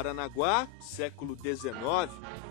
Paranaguá, século XIX,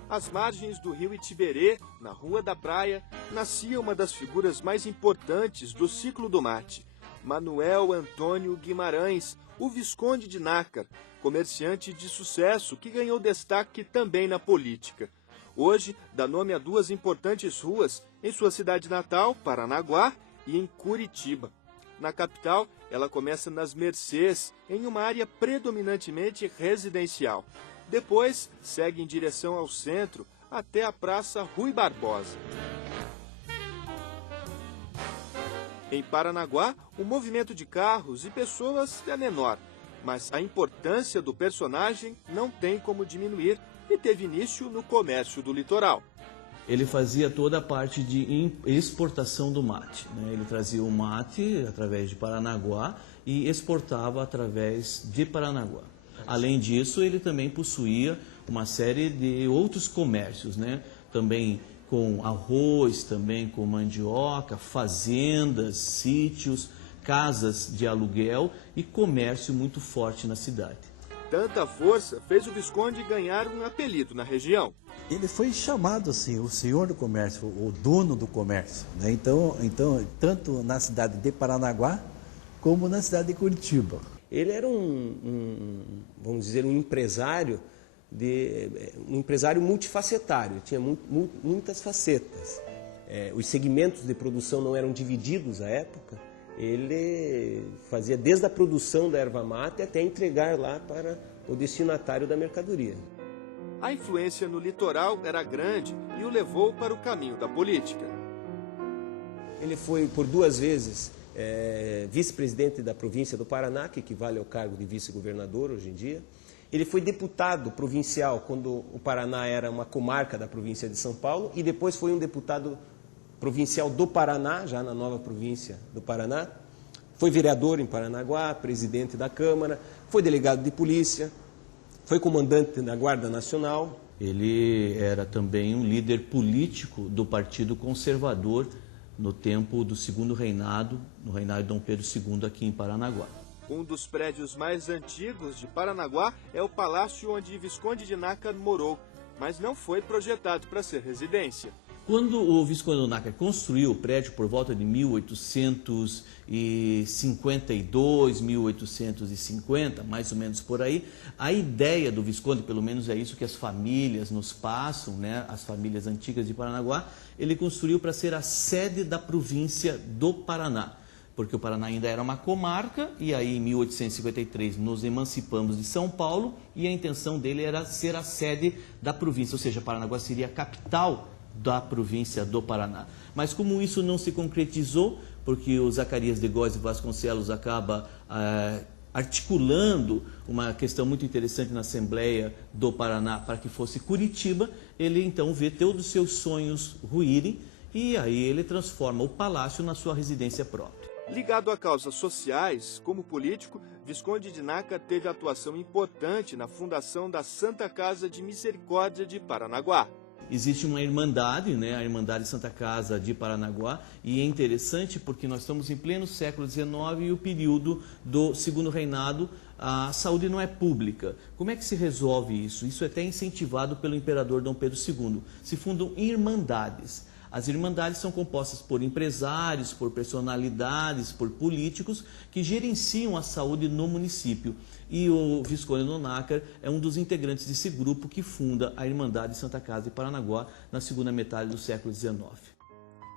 às margens do rio Itiberê, na Rua da Praia, nascia uma das figuras mais importantes do ciclo do mate, Manuel Antônio Guimarães, o Visconde de Nácar, comerciante de sucesso que ganhou destaque também na política. Hoje, dá nome a duas importantes ruas em sua cidade natal, Paranaguá, e em Curitiba. Na capital, ela começa nas Mercês, em uma área predominantemente residencial. Depois, segue em direção ao centro, até a Praça Rui Barbosa. Em Paranaguá, o movimento de carros e pessoas é menor, mas a importância do personagem não tem como diminuir e teve início no comércio do litoral. Ele fazia toda a parte de exportação do mate, né? Ele trazia o mate através de Paranaguá e exportava através de Paranaguá. Além disso, ele também possuía uma série de outros comércios, né? Também com arroz, também com mandioca, fazendas, sítios, casas de aluguel e comércio muito forte na cidade. Tanta força fez o Visconde ganhar um apelido na região. Ele foi chamado assim, o senhor do comércio, o dono do comércio, né? Então, tanto na cidade de Paranaguá, como na cidade de Curitiba. Ele era vamos dizer, um empresário multifacetário, tinha muitas facetas. Os segmentos de produção não eram divididos à época. Ele fazia desde a produção da erva mate até entregar lá para o destinatário da mercadoria. A influência no litoral era grande e o levou para o caminho da política. Ele foi por 2 vezes vice-presidente da província do Paraná, que equivale ao cargo de vice-governador hoje em dia. Ele foi deputado provincial quando o Paraná era uma comarca da província de São Paulo e depois foi um deputado provincial do Paraná, já na nova província do Paraná. Foi vereador em Paranaguá, presidente da Câmara, foi delegado de polícia, foi comandante da Guarda Nacional. Ele era também um líder político do Partido Conservador no tempo do segundo reinado, no reinado de Dom Pedro II aqui em Paranaguá. Um dos prédios mais antigos de Paranaguá é o palácio onde Visconde de Nácar morou, mas não foi projetado para ser residência. Quando o Visconde de Nácar construiu o prédio por volta de 1852, 1850, mais ou menos por aí, a ideia do Visconde, pelo menos é isso que as famílias nos passam, né, as famílias antigas de Paranaguá, ele construiu para ser a sede da província do Paraná, porque o Paraná ainda era uma comarca e aí em 1853 nos emancipamos de São Paulo e a intenção dele era ser a sede da província, ou seja, Paranaguá seria a capital da província do Paraná. Mas como isso não se concretizou, porque o Zacarias de Góes e Vasconcelos acaba articulando uma questão muito interessante na Assembleia do Paraná para que fosse Curitiba, ele então vê todos os seus sonhos ruírem e aí ele transforma o palácio na sua residência própria. Ligado a causas sociais, como político, Visconde de Nácar teve atuação importante na fundação da Santa Casa de Misericórdia de Paranaguá. Existe uma irmandade, né, a Irmandade Santa Casa de Paranaguá, e é interessante porque nós estamos em pleno século XIX e o período do segundo reinado, a saúde não é pública. Como é que se resolve isso? Isso é até incentivado pelo imperador Dom Pedro II. Se fundam irmandades. As irmandades são compostas por empresários, por personalidades, por políticos que gerenciam a saúde no município. E o Visconde de Nácar é um dos integrantes desse grupo que funda a Irmandade Santa Casa de Paranaguá na segunda metade do século XIX.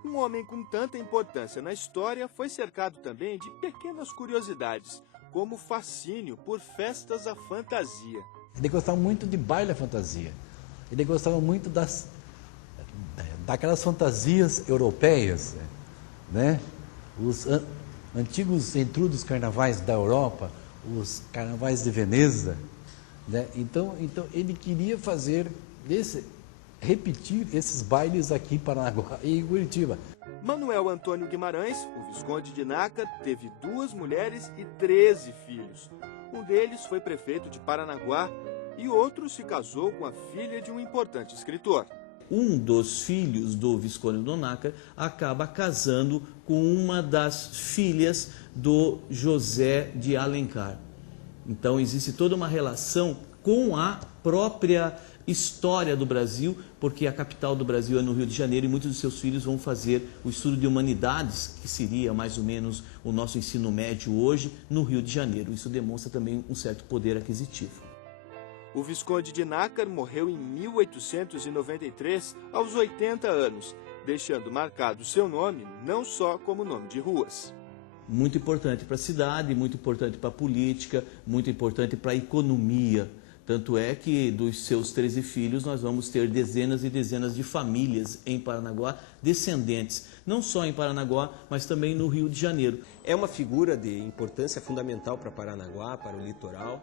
Um homem com tanta importância na história foi cercado também de pequenas curiosidades, como o fascínio por festas à fantasia. Ele gostava muito de baile à fantasia. Ele gostava muito daquelas fantasias europeias, né? Os antigos entrudos carnavais da Europa, os carnavais de Veneza, né? Então ele queria repetir esses bailes aqui em Paranaguá e em Curitiba. Manuel Antônio Guimarães, o Visconde de Nácar, teve 2 mulheres e 13 filhos. Um deles foi prefeito de Paranaguá e outro se casou com a filha de um importante escritor. Um dos filhos do Visconde de Nácar acaba casando com uma das filhas do José de Alencar. Então existe toda uma relação com a própria história do Brasil, porque a capital do Brasil é no Rio de Janeiro e muitos dos seus filhos vão fazer o estudo de humanidades, que seria mais ou menos o nosso ensino médio hoje, no Rio de Janeiro. Isso demonstra também um certo poder aquisitivo. O Visconde de Nácar morreu em 1893, aos 80 anos, deixando marcado seu nome não só como nome de ruas. Muito importante para a cidade, muito importante para a política, muito importante para a economia. Tanto é que dos seus 13 filhos nós vamos ter dezenas e dezenas de famílias em Paranaguá, descendentes, não só em Paranaguá, mas também no Rio de Janeiro. É uma figura de importância fundamental para Paranaguá, para o litoral.